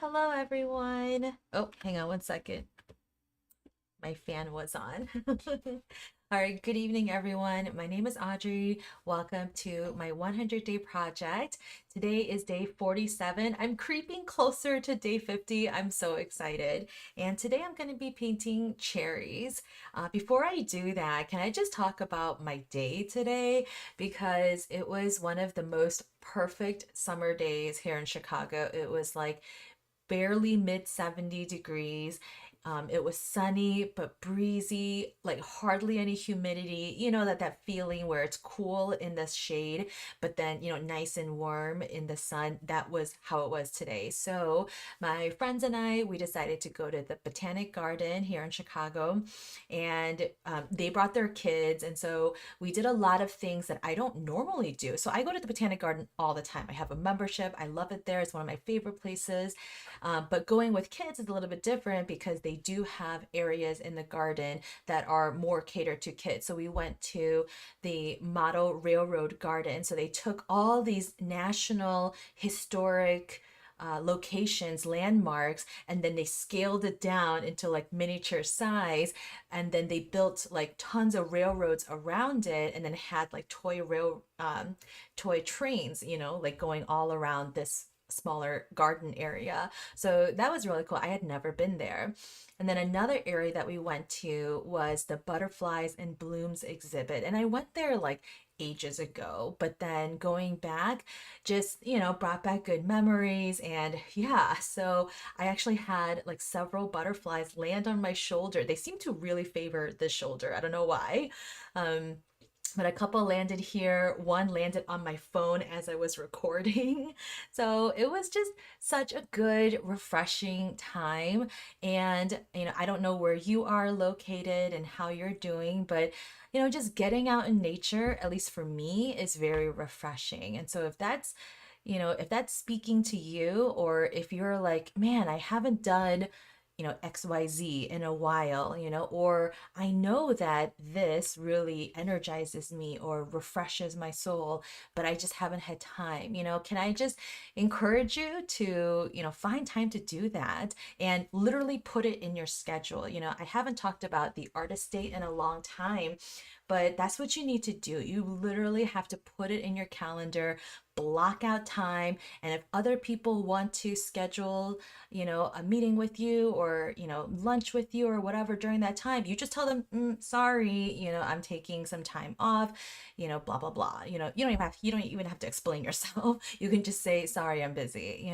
Hello, everyone. Oh, hang on one second. My fan was on. All right, good evening, everyone. My name is Audrey. Welcome to my 100-day project. Today is day 47. I'm creeping closer to day 50. I'm so excited. And today I'm going to be painting cherries. Before I do that, can I just talk about my day today? Because it was one of the most perfect summer days here in Chicago. It was like barely mid 70 degrees. It was sunny but breezy, like hardly any humidity. You know that feeling where it's cool in the shade, but then nice and warm in the sun. That was how it was today. So my friends and I, we decided to go to the Botanic Garden here in Chicago, and they brought their kids, and so we did a lot of things that I don't normally do. So I go to the Botanic Garden all the time. I have a membership. I love it there. It's one of my favorite places. But going with kids is a little bit different because they do have areas in the garden that are more catered to kids. So we went to the Model Railroad Garden. So they took all these national historic locations, landmarks, and then they scaled it down into like miniature size. And then they built like tons of railroads around it, and then had like toy trains, like going all around this smaller garden area. So that was really cool. I had never been there. And then another area that we went to was the Butterflies and Blooms exhibit. And I went there like ages ago, but then going back just, brought back good memories. And yeah, so I actually had like several butterflies land on my shoulder. They seem to really favor the shoulder. I don't know why. Um, but a couple landed here. One landed on my phone as I was recording. So it was just such a good, refreshing time. And, I don't know where you are located and how you're doing, but, just getting out in nature, at least for me, is very refreshing. And so if that's speaking to you, or if you're like, man, I haven't done XYZ in a while, or I know that this really energizes me or refreshes my soul, but I just haven't had time, can I just encourage you to, find time to do that and literally put it in your schedule. I haven't talked about the artist date in a long time, but that's what you need to do. You literally have to put it in your calendar, block out time. And if other people want to schedule, a meeting with you, or, lunch with you or whatever during that time, you just tell them, sorry, I'm taking some time off, blah, blah, blah. You don't even have to explain yourself. You can just say, sorry, I'm busy.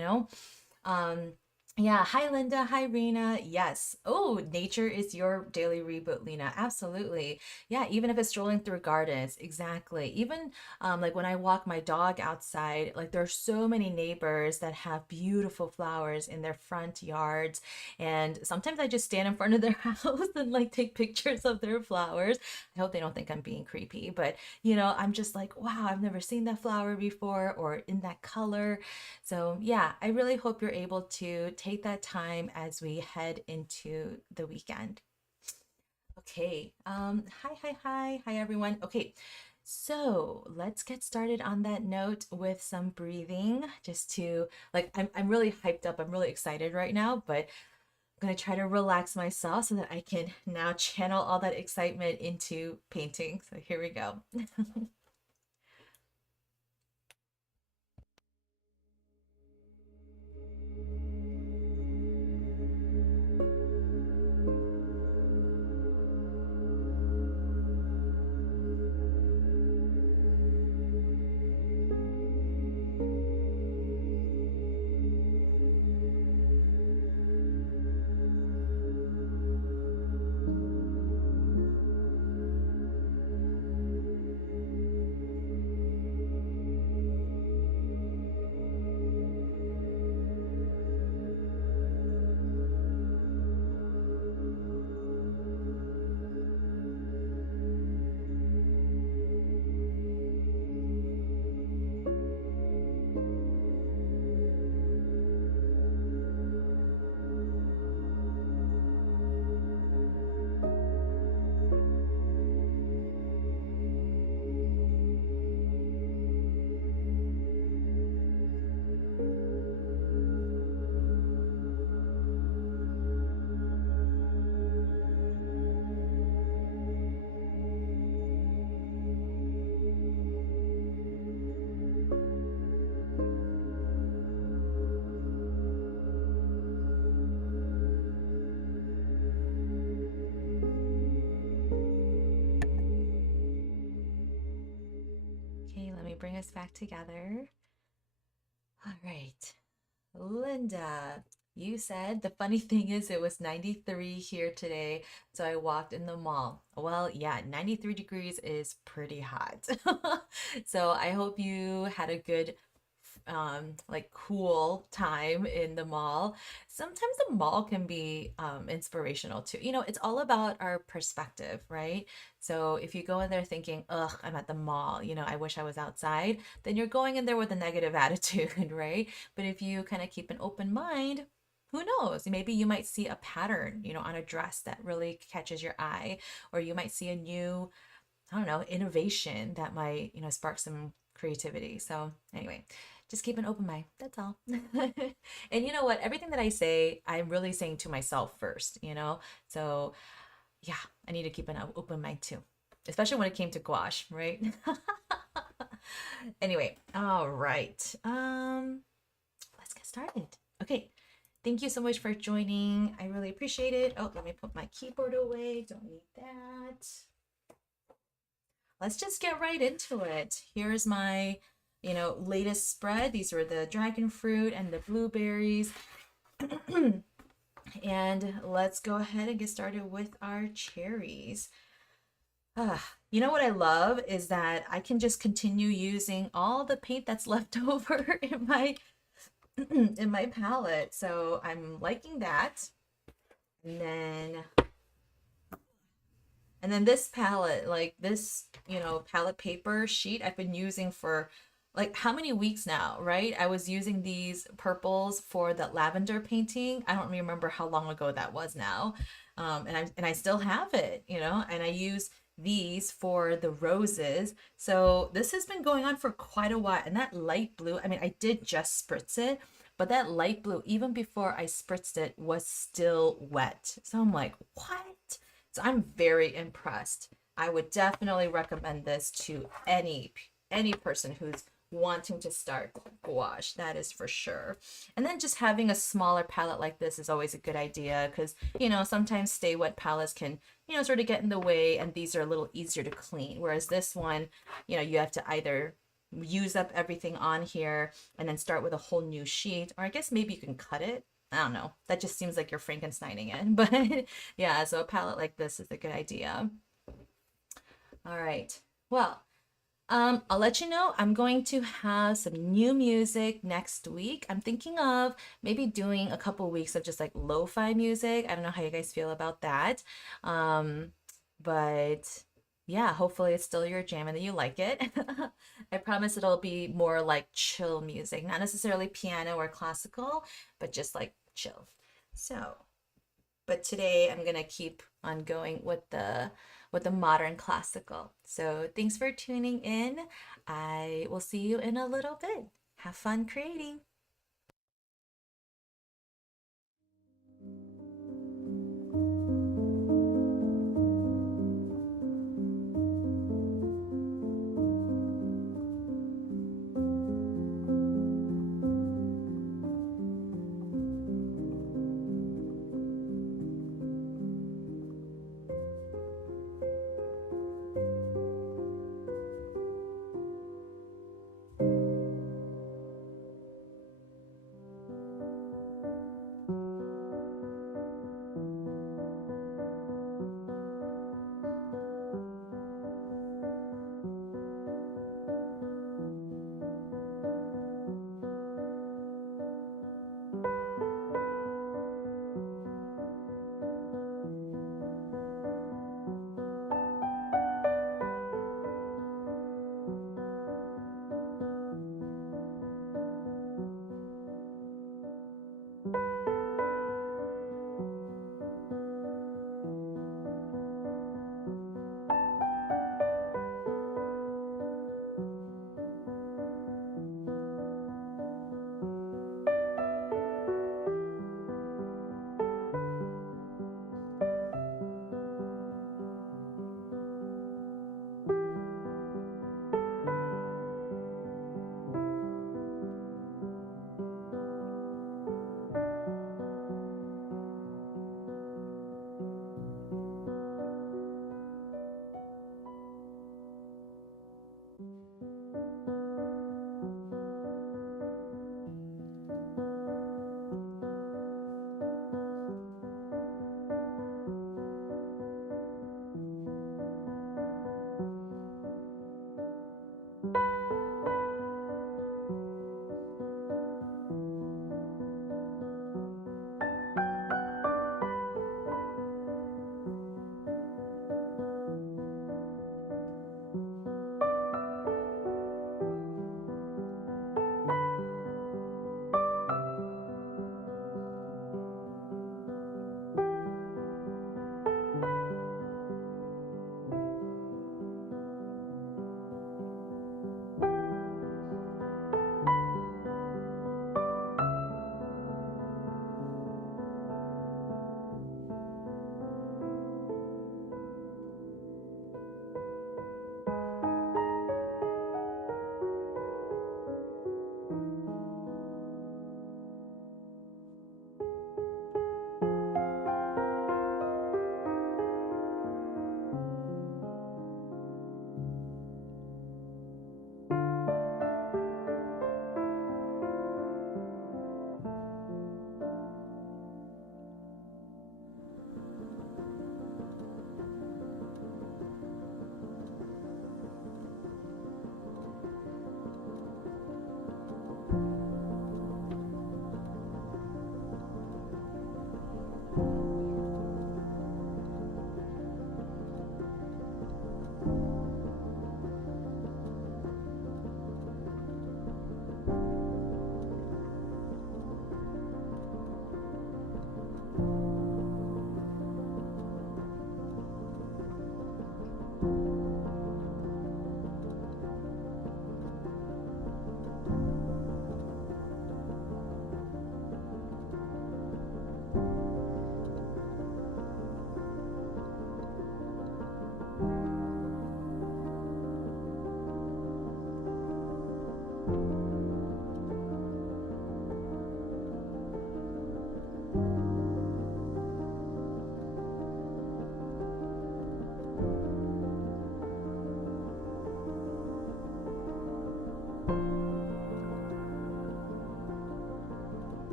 Um, yeah, hi Linda, hi Rena. Yes. Oh, nature is your daily reboot, Lena. Absolutely. Yeah, even if it's strolling through gardens, exactly. Even like when I walk my dog outside, like there are so many neighbors that have beautiful flowers in their front yards. And sometimes I just stand in front of their house and like take pictures of their flowers. I hope they don't think I'm being creepy, but I'm just like, wow, I've never seen that flower before or in that color. So, yeah, I really hope you're able to take that time as we head into the weekend. Okay. Hi, everyone. Okay. So let's get started on that note with some breathing, just to like, I'm really hyped up. I'm really excited right now, but I'm going to try to relax myself so that I can now channel all that excitement into painting. So here we go. back together. All right. Linda, you said the funny thing is it was 93 here today, so I walked in the mall. Well, yeah, 93 degrees is pretty hot. So I hope you had a good like cool time in the mall. Sometimes the mall can be inspirational too. You know, it's all about our perspective, right? So if you go in there thinking, ugh, I'm at the mall, you know, I wish I was outside, then you're going in there with a negative attitude, right? But if you kind of keep an open mind, who knows? Maybe you might see a pattern, you know, on a dress that really catches your eye, or you might see a new, I don't know, innovation that might, you know, spark some creativity. So, anyway, just keep an open mind. That's all. And you know what? Everything that I say, I'm really saying to myself first, you know? So, yeah, I need to keep an open mind too, especially when it came to gouache, right? Anyway, all right. Let's get started. Okay. Thank you so much for joining. I really appreciate it. Oh, let me put my keyboard away. Don't need that. Let's just get right into it. Here's my, you know, latest spread. These were the dragon fruit and the blueberries. And let's go ahead and get started with our cherries. You know what I love is that I can just continue using all the paint that's left over in my in my palette. So I'm liking that. And then this palette, like this, you know, palette paper sheet I've been using for like how many weeks now, right? I was using these purples for the lavender painting. I don't remember how long ago that was now. And I still have it, you know, and I use these for the roses. So this has been going on for quite a while. And that light blue, I mean, I did just spritz it, but that light blue, even before I spritzed it, was still wet. So I'm like, what? So I'm very impressed. I would definitely recommend this to any person who's wanting to start gouache, that is for sure. And then just having a smaller palette like this is always a good idea because, you know, sometimes stay wet palettes can, you know, sort of get in the way, and these are a little easier to clean. Whereas this one, you know, you have to either use up everything on here and then start with a whole new sheet, or I guess maybe you can cut it. I don't know. That just seems like you're Frankensteining it. But yeah, so a palette like this is a good idea. All right. Well, I'll let you know I'm going to have some new music next week. I'm thinking of maybe doing a couple weeks of just like lo-fi music. I don't know how you guys feel about that. But yeah, hopefully it's still your jam and that you like it. I promise it'll be more like chill music, not necessarily piano or classical, but just like chill. So, but today I'm gonna keep on going with the modern classical. So thanks for tuning in. I will see you in a little bit. Have fun creating.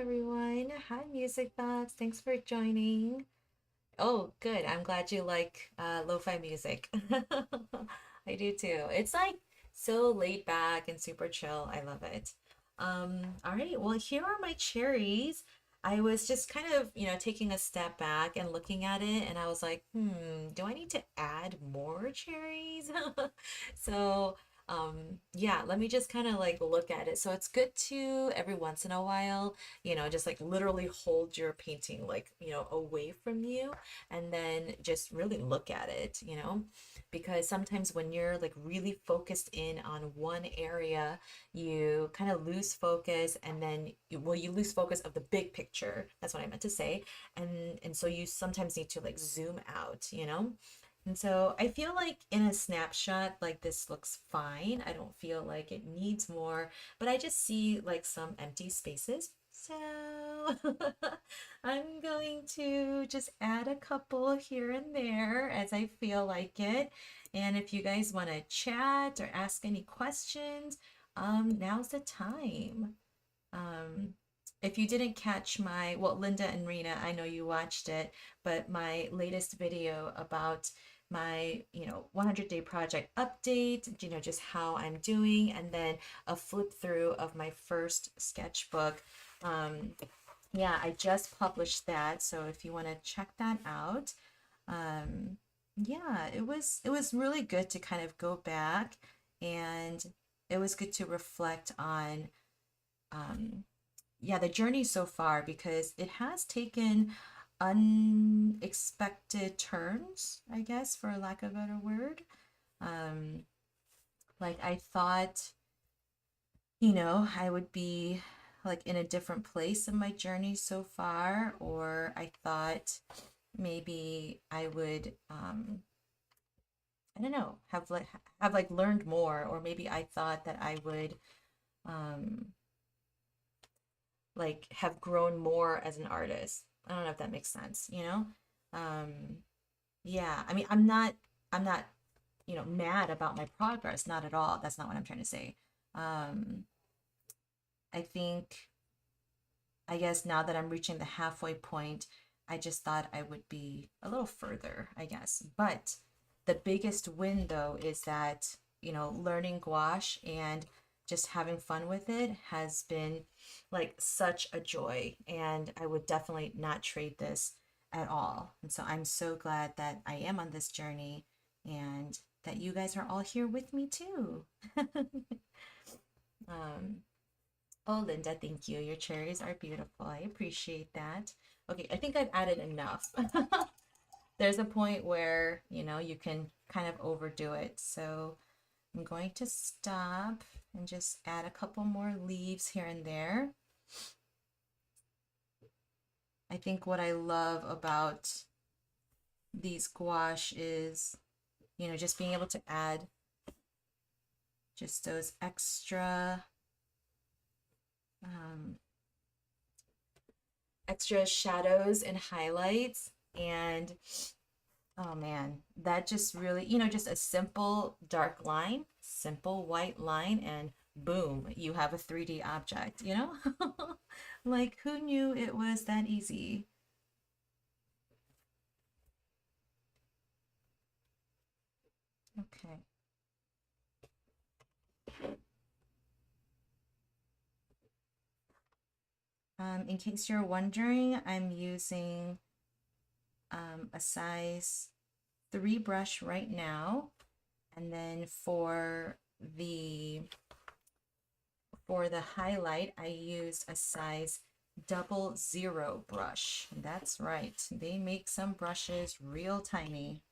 everyone. Hi, Music Box. Thanks for joining. Oh, good. I'm glad you like lo-fi music. I do too. It's like so laid back and super chill. I love it. All right. Well, here are my cherries. I was just kind of, taking a step back and looking at it, and I was like, do I need to add more cherries? So, yeah, let me just kind of like look at it. So it's good to every once in a while, just like literally hold your painting like, away from you and then just really look at it, because sometimes when you're like really focused in on one area, you kind of lose focus and then you lose focus of the big picture. That's what I meant to say. And so you sometimes need to like zoom out, And so I feel like in a snapshot, like this looks fine. I don't feel like it needs more, but I just see like some empty spaces. So I'm going to just add a couple here and there as I feel like it. And if you guys want to chat or ask any questions, now's the time. Um, if you didn't catch well, Linda and Rena, I know you watched it, but my latest video about my, 100-day project update, just how I'm doing, and then a flip through of my first sketchbook. Um, yeah, I just published that, so if you want to check that out, um, yeah, it was really good to kind of go back, and it was good to reflect on um, yeah, the journey so far because it has taken unexpected turns, I guess, for lack of a better word. Um, like I thought, I would be like in a different place in my journey so far, or I thought maybe I would I don't know, have like learned more, or maybe I thought that I would um like have grown more as an artist. I don't know if that makes sense. Um, yeah, I mean, I'm not, mad about my progress, not at all. That's not what I'm trying to say. Um, I think, I guess now that I'm reaching the halfway point, I just thought I would be a little further, I guess. But the biggest win though is that, learning gouache and just having fun with it has been like such a joy. And I would definitely not trade this at all. And so I'm so glad that I am on this journey and that you guys are all here with me too. um, Oh, Linda, thank you. Your cherries are beautiful. I appreciate that. Okay, I think I've added enough. There's a point where, you can kind of overdo it. So I'm going to stop and just add a couple more leaves here and there. I think what I love about these gouache is, just being able to add just those um, extra shadows and highlights. And oh man, that just really, just a simple dark line, simple white line, and boom, you have a 3D object? Like, who knew it was that easy? Okay. In case you're wondering, I'm using a size 3 brush right now. And then the highlight, I used a size 00 brush. That's right. They make some brushes real tiny.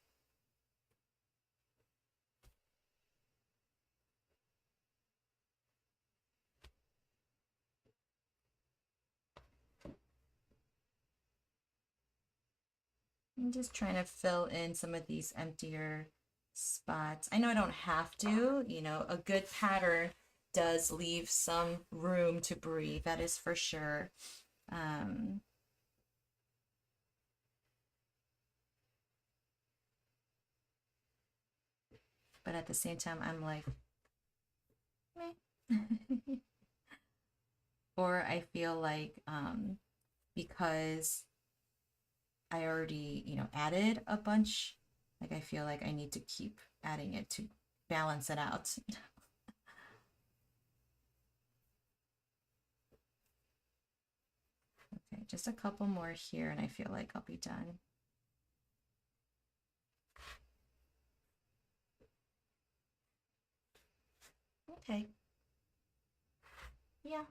I'm just trying to fill in some of these emptier spots. I know I don't have to, a good pattern does leave some room to breathe, that is for sure. Um, but at the same time, I'm like, meh. or I feel like because I already, added a bunch, like I feel like I need to keep adding it to balance it out. Okay, just a couple more here and I feel like I'll be done. Okay. Yeah.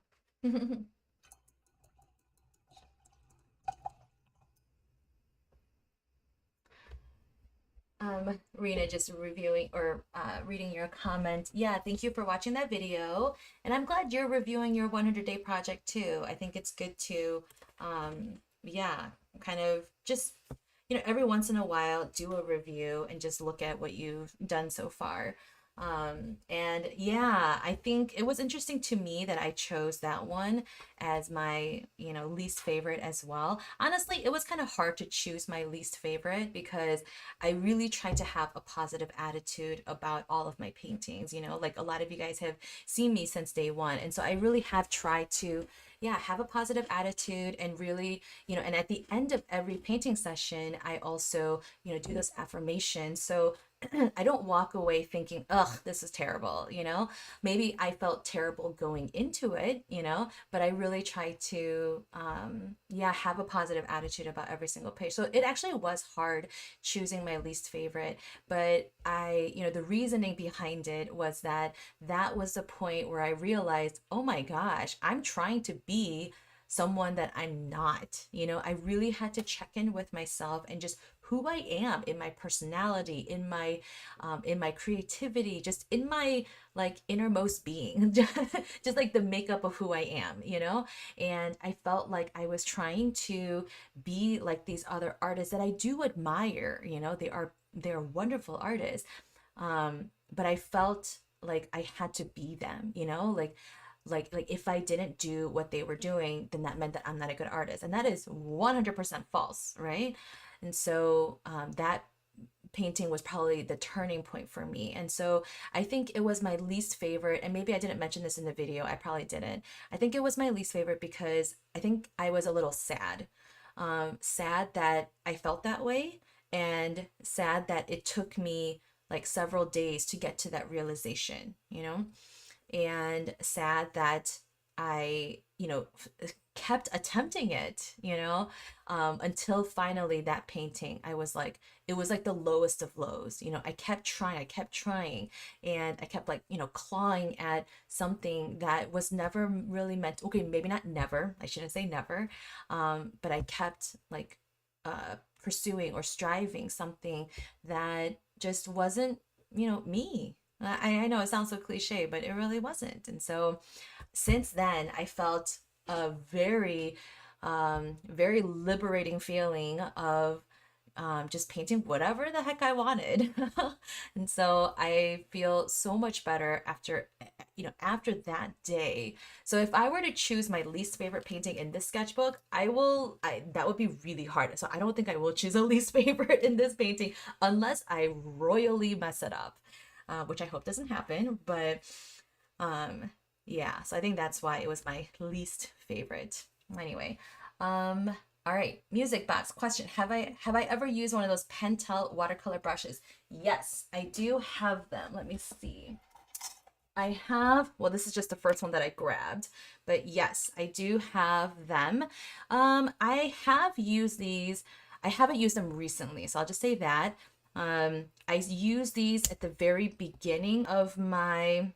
Rena, just reviewing or reading your comment. Yeah, thank you for watching that video. And I'm glad you're reviewing your 100-day project too. I think it's good to, yeah, kind of just, every once in a while do a review and just look at what you've done so far. And yeah, I think it was interesting to me that I chose that one as my, least favorite as well. Honestly, it was kind of hard to choose my least favorite because I really tried to have a positive attitude about all of my paintings. Like a lot of you guys have seen me since day one. And so I really have tried to, yeah, have a positive attitude and really, and at the end of every painting session, I also, do those affirmations. So I don't walk away thinking, ugh, this is terrible, Maybe I felt terrible going into it, but I really try to, yeah, have a positive attitude about every single page. So it actually was hard choosing my least favorite, but the reasoning behind it was that was the point where I realized, oh my gosh, I'm trying to be someone that I'm not. I really had to check in with myself and just who I am in my personality, in my creativity, just in my like innermost being, just like the makeup of who I am, And I felt like I was trying to be like these other artists that I do admire, they're wonderful artists. But I felt like I had to be them, like if I didn't do what they were doing, then that meant that I'm not a good artist, and that is 100% false, right? And so that painting was probably the turning point for me. And so I think it was my least favorite, and maybe I didn't mention this in the video, I probably didn't. I think it was my least favorite because I think I was a little sad. Sad that I felt that way, and sad that it took me like several days to get to that realization, and sad that I, kept attempting it, until finally that painting, I was like, it was like the lowest of lows. I kept trying, and I kept like, clawing at something that was never really meant, okay, maybe not never, I shouldn't say never, but I kept like pursuing or striving something that just wasn't, me. I know it sounds so cliche, but it really wasn't. And so since then, I felt a very liberating feeling of just painting whatever the heck I wanted. And so I feel so much better after, after that day. So if I were to choose my least favorite painting in this sketchbook, that would be really hard. So I don't think I will choose a least favorite in this painting unless I royally mess it up, which I hope doesn't happen. But yeah, so I think that's why it was my least favorite. Anyway, all right, music box question. Have I ever used one of those Pentel watercolor brushes? Yes, I do have them. Let me see. I have, well, this is just the first one that I grabbed, but yes, I do have them. I have used these. I haven't used them recently, so I'll just say that. I used these at the very beginning of my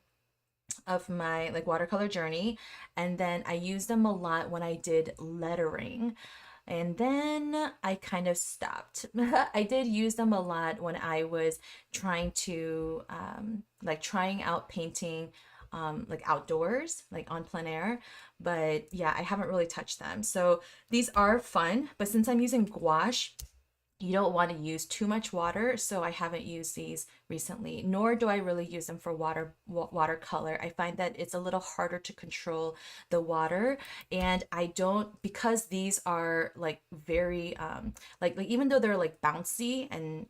like watercolor journey, and then I used them a lot when I did lettering, and then I kind of stopped. I did use them a lot when I was trying to like trying out painting like outdoors, like on plein air, but yeah, I haven't really touched them. So these are fun, but since I'm using gouache, you don't want to use too much water, so I haven't used these recently, nor do I really use them for watercolor. I find that it's a little harder to control the water, and I don't, because these are like very like even though they're like bouncy and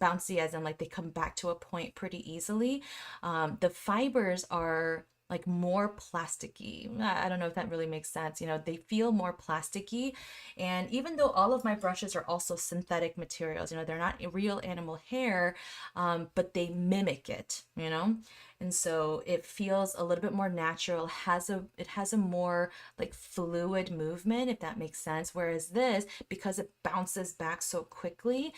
bouncy as in like they come back to a point pretty easily, the fibers are like more plasticky. I don't know if that really makes sense. You know, they feel more plasticky. And even though all of my brushes are also synthetic materials, you know, they're not real animal hair, but they mimic it, you know? And so it feels a little bit more natural, it has a more like fluid movement, if that makes sense. Whereas this, because it bounces back so quickly,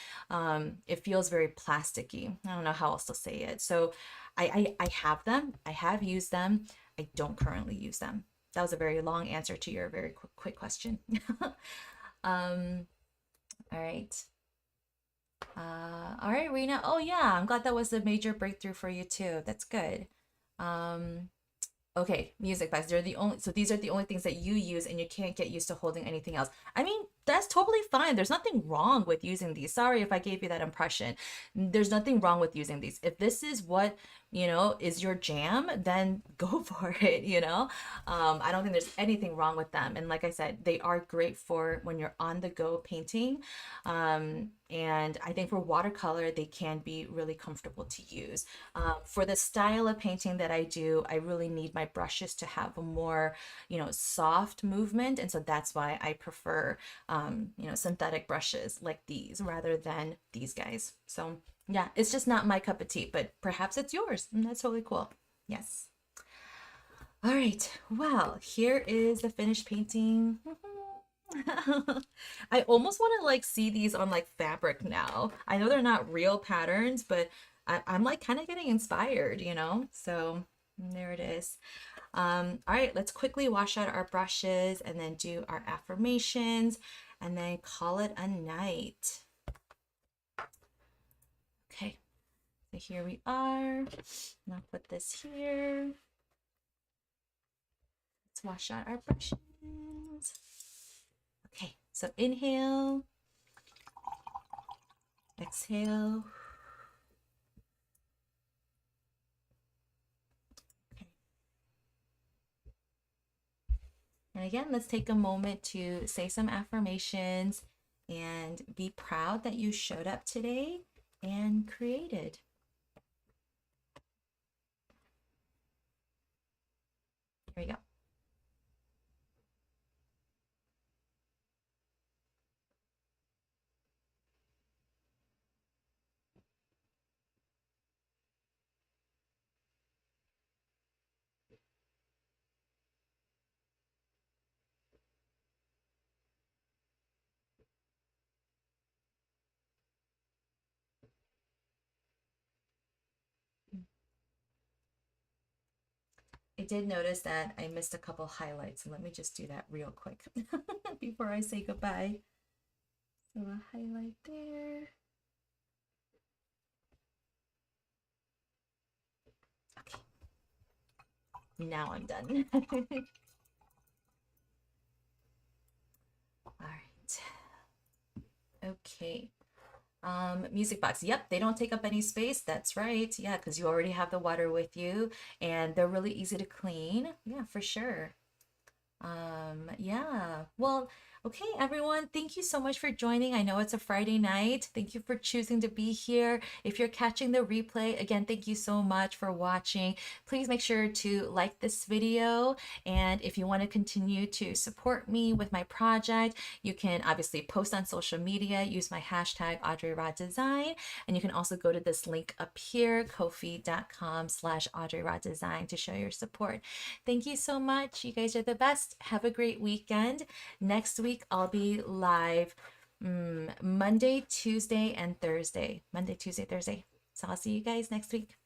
it feels very plasticky. I don't know how else to say it. So I have them, I have used them. I don't currently use them. That was a very long answer to your very quick question. um, all right. All right, Rena. Oh yeah, I'm glad that was a major breakthrough for you too. That's good. Um, Okay, music bags. They're the only, so these are the only things that you use and you can't get used to holding anything else. I mean, that's totally fine. There's nothing wrong with using these. Sorry if I gave you that impression. There's nothing wrong with using these. If this is what, you know, is your jam, then go for it, you know? I don't think there's anything wrong with them. And like I said, they are great for when you're on the go painting. And I think for watercolor, they can be really comfortable to use. For the style of painting that I do, I really need my brushes to have a more, you know, soft movement. And so that's why I prefer, you know, synthetic brushes like these rather than these guys. So yeah, it's just not my cup of tea, but perhaps it's yours. And that's totally cool. Yes. All right. Well, here is the finished painting. I almost want to like see these on like fabric now. I know they're not real patterns, but I'm like kind of getting inspired, you know? So there it is. All right, let's quickly wash out our brushes and then do our affirmations and then call it a night. Okay, so here we are. I'll put this here. Let's wash out our brushes. Okay, so inhale, exhale. Okay. And again, let's take a moment to say some affirmations and be proud that you showed up today and created. Here we go. I did notice that I missed a couple highlights, and let me just do that real quick before I say goodbye. So a highlight there. Okay. Now I'm done. All right. Okay. Music box. Yep, they don't take up any space. That's right. Yeah, because you already have the water with you and they're really easy to clean. Yeah, for sure. Yeah. Well, okay, everyone, thank you so much for joining. I know it's a Friday night. Thank you for choosing to be here. If you're catching the replay, again, thank you so much for watching. Please make sure to like this video. And if you want to continue to support me with my project, you can obviously post on social media, use my hashtag AudreyRodDesign. And you can also go to this link up here, ko-fi.com/AudreyRodDesign to show your support. Thank you so much. You guys are the best. Have a great weekend. Next week, I'll be live Monday, Tuesday, and Thursday. Monday, Tuesday, Thursday. So I'll see you guys next week.